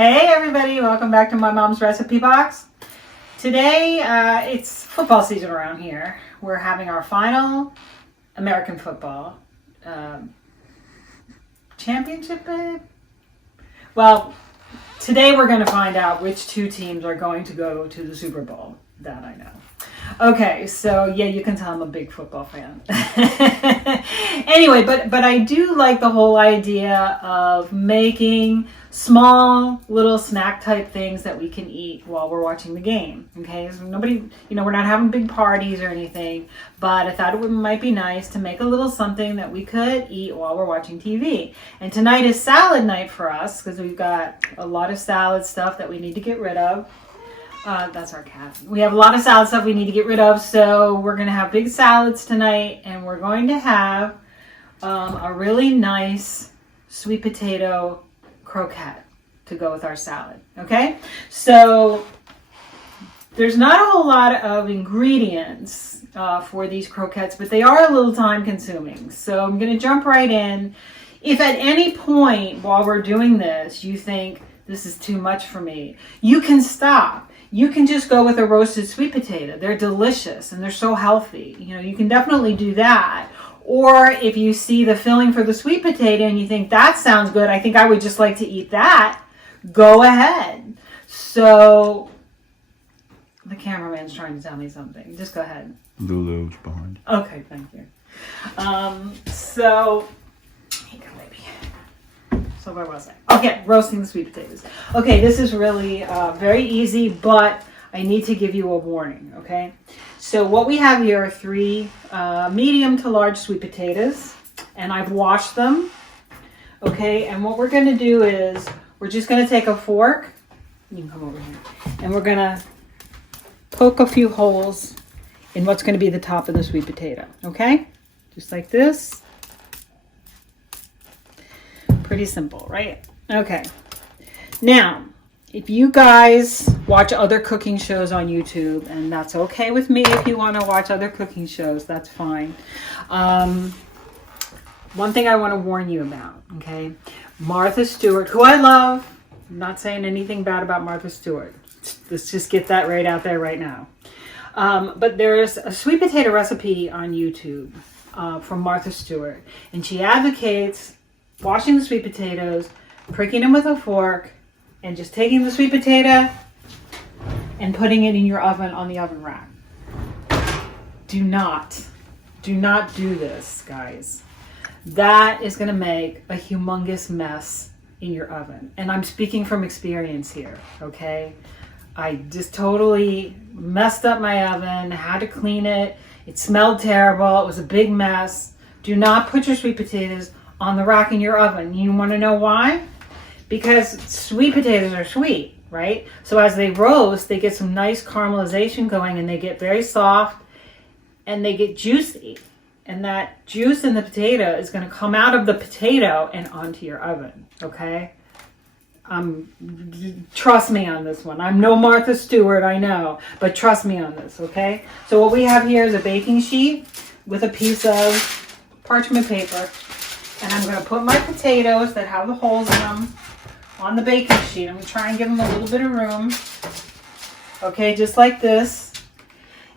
Hey everybody, welcome back to my mom's recipe box. Today it's football season around here. We're having our final American football championship, babe? Well, today we're going to find out which two teams are going to go to the Super Bowl. That I know. Okay, so yeah, you can tell I'm a big football fan. Anyway, but I do like the whole idea of making small little snack type things that we can eat while we're watching the game. Okay, so nobody, we're not having big parties or anything, but I thought it might be nice to make a little something that we could eat while we're watching TV. And tonight is salad night for us because we've got a lot of salad stuff that we need to get rid of. That's our cat. We have a lot of salad stuff we need to get rid of, so we're going to have big salads tonight, and we're going to have a really nice sweet potato croquette to go with our salad. Okay? So there's not a whole lot of ingredients for these croquettes, but they are a little time consuming. So I'm going to jump right in. If at any point while we're doing this you think this is too much for me, you can stop. You can just go with a roasted sweet potato. They're delicious and they're so healthy. You can definitely do that. Or if you see the filling for the sweet potato and you think that sounds good, I think I would just like to eat that, go ahead. So the cameraman's trying to tell me something. Just go ahead. Lulu's behind. Okay, thank you. So here you go, baby. So where was I? Okay, roasting the sweet potatoes. Okay, this is really very easy, but I need to give you a warning, okay? So what we have here are 3 medium to large sweet potatoes, and I've washed them, okay? And what we're going to do is we're just going to take a fork, you can come over here, and we're going to poke a few holes in what's going to be the top of the sweet potato, okay? Just like this. Pretty simple, right? Okay. Now, if you guys watch other cooking shows on YouTube, and that's okay with me if you want to watch other cooking shows, that's fine. One thing I want to warn you about, okay? Martha Stewart, who I love, I'm not saying anything bad about Martha Stewart. Let's just get that right out there right now. But there's a sweet potato recipe on YouTube from Martha Stewart, and she advocates washing the sweet potatoes, pricking them with a fork, and just taking the sweet potato and putting it in your oven on the oven rack. Do not do this, guys. That is going to make a humongous mess in your oven. And I'm speaking from experience here, okay? I just totally messed up my oven, had to clean it. It smelled terrible. It was a big mess. Do not put your sweet potatoes on the rack in your oven. You want to know why? Because sweet potatoes are sweet, right? So as they roast, they get some nice caramelization going and they get very soft and they get juicy. And that juice in the potato is going to come out of the potato and onto your oven, okay? Trust me on this one. I'm no Martha Stewart, I know, but trust me on this, okay? So what we have here is a baking sheet with a piece of parchment paper. And I'm going to put my potatoes that have the holes in them on the baking sheet. I'm going to try and give them a little bit of room. Okay, just like this.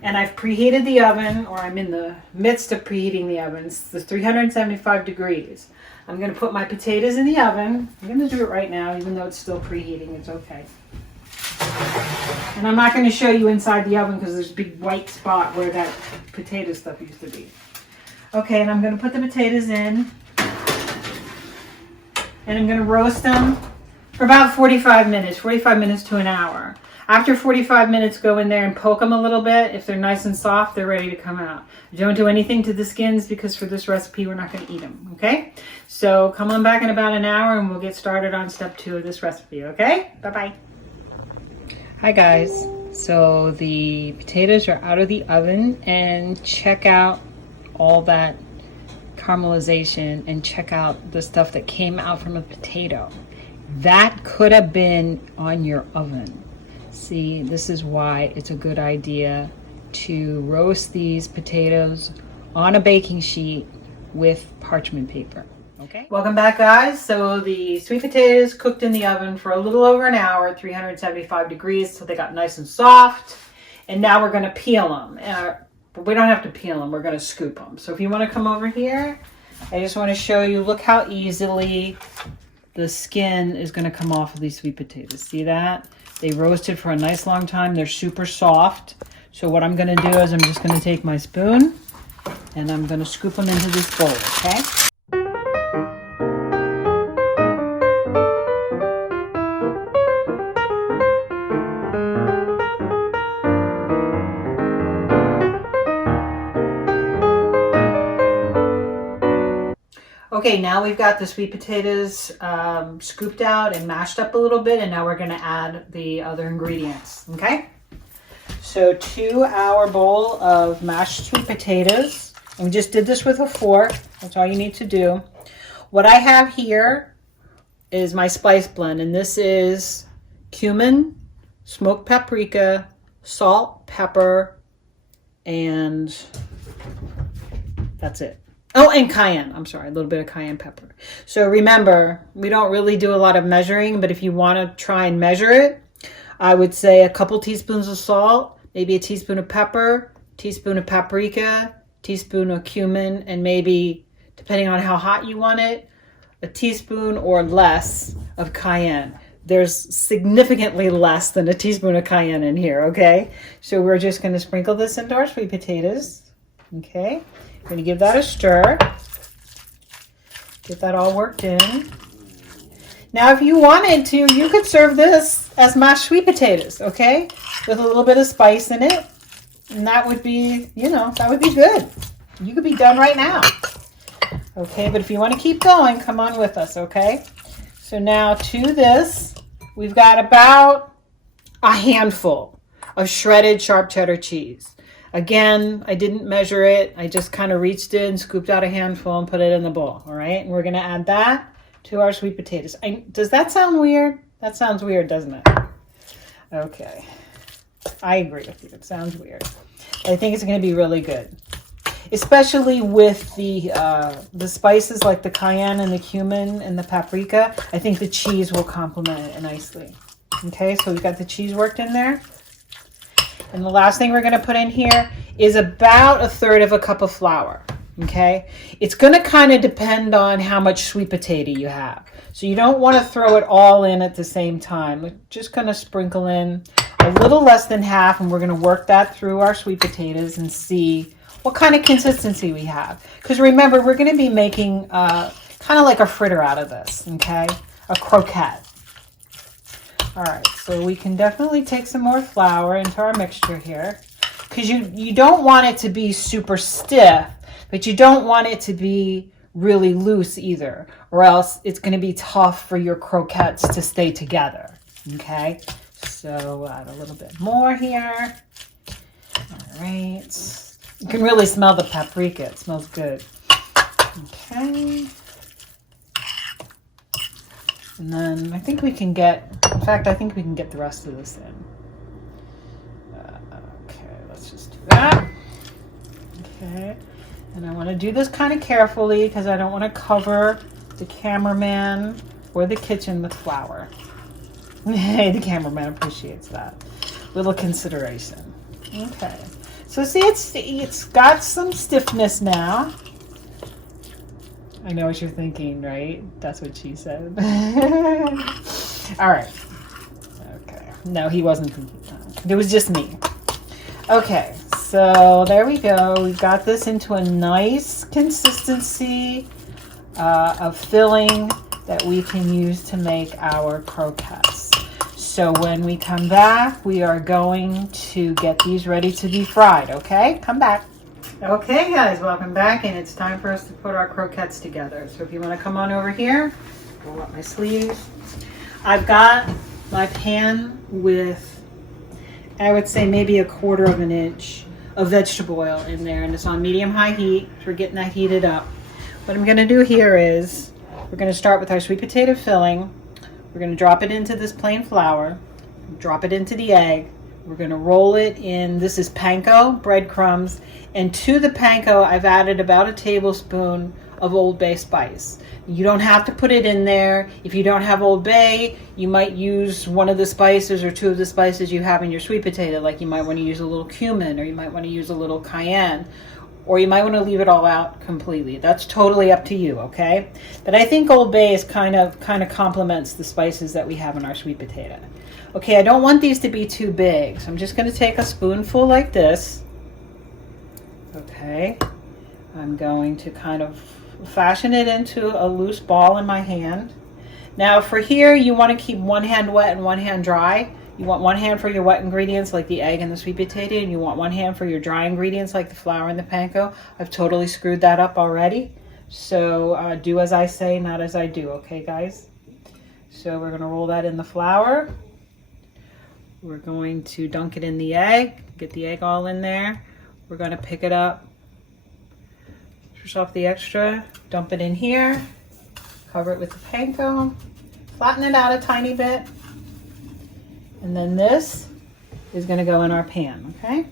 And I've preheated the oven, or I'm in the midst of preheating the oven. It's 375 degrees. I'm going to put my potatoes in the oven. I'm going to do it right now, even though it's still preheating. It's okay. And I'm not going to show you inside the oven because there's a big white spot where that potato stuff used to be. Okay, and I'm going to put the potatoes in. And I'm going to roast them for about 45 minutes to an hour. After 45 minutes, go in there and poke them a little bit. If they're nice and soft, they're ready to come out. Don't do anything to the skins because for this recipe, we're not going to eat them, okay? So come on back in about an hour and we'll get started on step 2 of this recipe, okay? Bye-bye. Hi, guys. So the potatoes are out of the oven, and check out all that caramelization, and check out the stuff that came out from a potato. That could have been on your oven. See, this is why it's a good idea to roast these potatoes on a baking sheet with parchment paper. Okay. Welcome back, guys. So the sweet potatoes cooked in the oven for a little over an hour at 375 degrees, so they got nice and soft. And now we're going to peel them. But we don't have to peel them. We're going to scoop them. So if you want to come over here, I just want to show you, look how easily the skin is going to come off of these sweet potatoes. See that? They roasted for a nice long time. They're super soft. So what I'm going to do is I'm just going to take my spoon and I'm going to scoop them into this bowl, okay? Okay, now we've got the sweet potatoes scooped out and mashed up a little bit, and now we're going to add the other ingredients, okay? So to our bowl of mashed sweet potatoes, and we just did this with a fork. That's all you need to do. What I have here is my spice blend, and this is cumin, smoked paprika, salt, pepper, and that's it. Oh, and cayenne. I'm sorry, a little bit of cayenne pepper. So remember, we don't really do a lot of measuring, but if you want to try and measure it, I would say a couple teaspoons of salt, maybe a teaspoon of pepper, teaspoon of paprika, teaspoon of cumin, and maybe, depending on how hot you want it, a teaspoon or less of cayenne. There's significantly less than a teaspoon of cayenne in here, okay? So we're just going to sprinkle this into our sweet potatoes, okay? We're going to give that a stir. Get that all worked in. Now, if you wanted to, you could serve this as mashed sweet potatoes, okay? With a little bit of spice in it. And that would be, you know, that would be good. You could be done right now. Okay, but if you want to keep going, come on with us, okay? So now to this, we've got about a handful of shredded sharp cheddar cheese. Again, I didn't measure it. I just kind of reached in, scooped out a handful, and put it in the bowl, all right? And we're going to add that to our sweet potatoes. Does that sound weird? That sounds weird, doesn't it? Okay. I agree with you. It sounds weird. I think it's going to be really good, especially with the spices like the cayenne and the cumin and the paprika. I think the cheese will complement it nicely. Okay, so we've got the cheese worked in there. And the last thing we're going to put in here is about 1/3 of a cup of flour, okay? It's going to kind of depend on how much sweet potato you have. So you don't want to throw it all in at the same time. We're just going to sprinkle in a little less than half, and we're going to work that through our sweet potatoes and see what kind of consistency we have. Because remember, we're going to be making kind of like a fritter out of this, okay? A croquette. All right, so we can definitely take some more flour into our mixture here, because you don't want it to be super stiff, but you don't want it to be really loose either, or else it's going to be tough for your croquettes to stay together, okay? So we'll add a little bit more here. All right. You can really smell the paprika. It smells good. Okay. And then I think we can get, in fact, I think we can get the rest of this in. Okay, let's just do that. Okay. And I want to do this kind of carefully because I don't want to cover the cameraman or the kitchen with flour. Hey, the cameraman appreciates that. Little consideration. Okay. So see, it's got some stiffness now. I know what you're thinking, right? That's what she said. All right. Okay. No, he wasn't thinking that. It was just me. Okay. So there we go. We've got this into a nice consistency of filling that we can use to make our croquettes. So when we come back, we are going to get these ready to be fried, okay? Come back. Okay, guys, welcome back, and it's time for us to put our croquettes together. So if you want to come on over here, roll up my sleeves. I've got my pan with, I would say, maybe 1/4 of an inch of vegetable oil in there, and it's on medium-high heat. So we're getting that heated up. What I'm going to do here is we're going to start with our sweet potato filling. We're going to drop it into this plain flour, drop it into the egg. We're going to roll it in, this is panko, breadcrumbs, and to the panko I've added about 1 tablespoon of Old Bay spice. You don't have to put it in there. If you don't have Old Bay, you might use one of the spices or two of the spices you have in your sweet potato. Like you might want to use a little cumin, or you might want to use a little cayenne, or you might want to leave it all out completely. That's totally up to you, okay? But I think Old Bay is kind of complements the spices that we have in our sweet potato. Okay, I don't want these to be too big, so I'm just going to take a spoonful like this. Okay, I'm going to kind of fashion it into a loose ball in my hand. Now for here, you want to keep one hand wet and one hand dry. You want one hand for your wet ingredients like the egg and the sweet potato, and you want one hand for your dry ingredients like the flour and the panko. I've totally screwed that up already. So do as I say, not as I do, okay guys? So we're going to roll that in the flour. We're going to dunk it in the egg, get the egg all in there. We're going to pick it up, push off the extra, dump it in here, cover it with the panko, flatten it out a tiny bit, and then this is going to go in our pan, okay?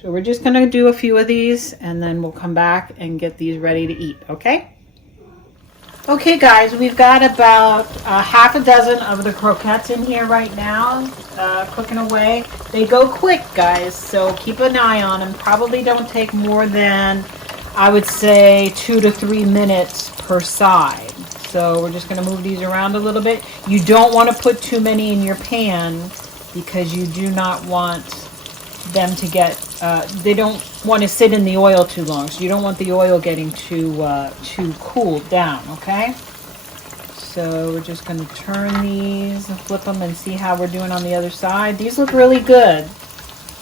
So we're just going to do a few of these, and then we'll come back and get these ready to eat, okay? Okay guys, we've got about half a dozen of the croquettes in here right now, cooking away. They go quick guys, so keep an eye on them. Probably don't take more than, I would say, 2 to 3 minutes per side. So we're just going to move these around a little bit. You don't want to put too many in your pan because you do not want them to get, they don't want to sit in the oil too long, so you don't want the oil getting too cooled down, okay? So we're just going to turn these and flip them and see how we're doing on the other side. These look really good,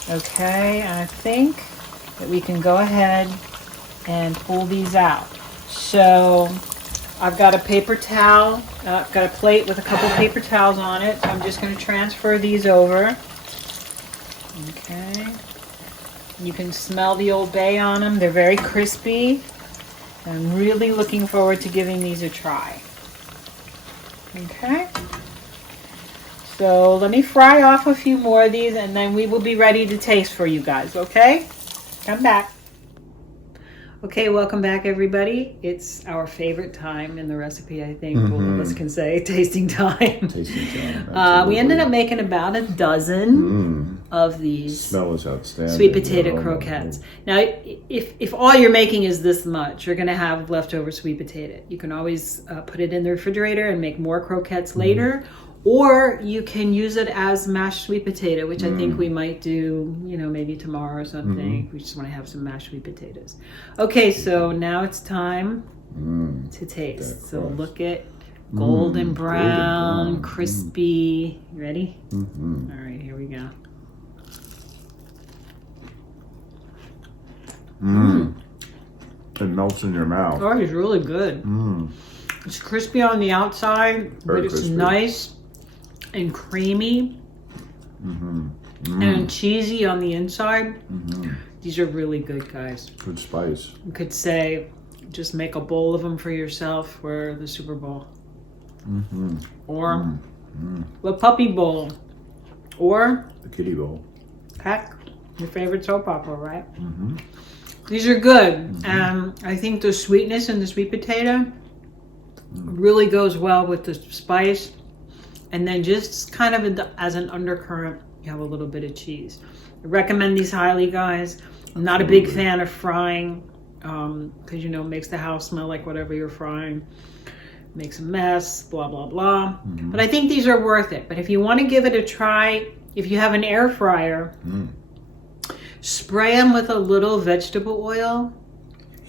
okay? And I think that we can go ahead and pull these out. So I've got a paper towel, I've got a plate with a couple paper towels on it. So I'm just going to transfer these over. Okay, you can smell the Old Bay on them. They're very crispy. I'm really looking forward to giving these a try. Okay, so let me fry off a few more of these and then we will be ready to taste for you guys, okay? Come back. Okay, welcome back everybody. It's our favorite time in the recipe, I think both of us can say, tasting time. Tasting time. We ended up making about a dozen of these smell is outstanding. Sweet potato croquettes. Now, if all you're making is this much, you're gonna have leftover sweet potato. You can always put it in the refrigerator and make more croquettes later, or you can use it as mashed sweet potato, which I think we might do, you know, maybe tomorrow or something. We just want to have some mashed sweet potatoes. Okay, so now it's time to taste. So look at golden brown, crispy. You ready? All right, here we go. It melts in your mouth. Oh, it's really good. It's crispy on the outside, Very but it's crispy. nice and creamy and cheesy on the inside. These are really good, guys. Good spice. You could say, just make a bowl of them for yourself for the Super Bowl. Or the puppy bowl. Or The kiddie bowl. heck, your favorite soap opera, right? These are good. I think the sweetness in the sweet potato really goes well with the spice. And then just kind of as an undercurrent, you have a little bit of cheese. I recommend these highly, guys. I'm not a big fan of frying because, you know, it makes the house smell like whatever you're frying. Makes a mess, blah, blah, blah. But I think these are worth it. But if you want to give it a try, if you have an air fryer, spray them with a little vegetable oil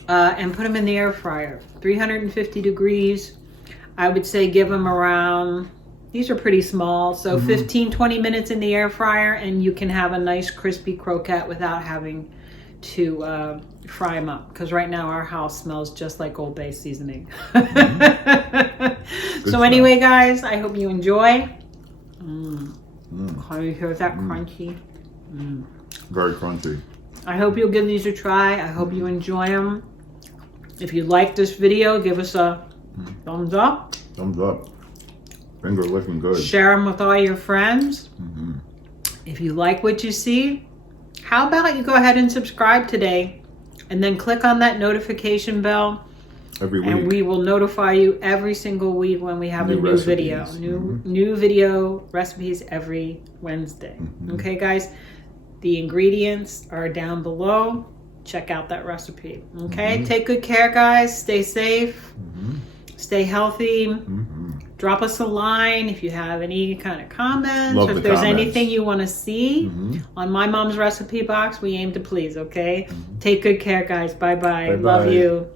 and put them in the air fryer. 350 degrees. I would say give them around, these are pretty small, so 15-20 minutes in the air fryer and you can have a nice crispy croquette without having to fry them up, because right now our house smells just like Old Bay seasoning. So anyway, guys, I hope you enjoy. Can you hear that crunchy? Very crunchy. I hope you'll give these a try. I hope you enjoy them. If you like this video, give us a thumbs up. Thumbs up. Finger looking good. Share them with all your friends. If you like what you see, how about you go ahead and subscribe today and then click on that notification bell Every week. And we will notify you every single week when we have a new recipes. video. New video recipes every Wednesday. Okay, guys? The ingredients are down below. Check out that recipe. Okay? Take good care, guys. Stay safe. Stay healthy. Drop us a line if you have any kind of comments. Love or the if there's comments. anything you want to see on My Mom's Recipe Box, we aim to please, okay? Take good care, guys. Bye-bye. Bye-bye. Love you.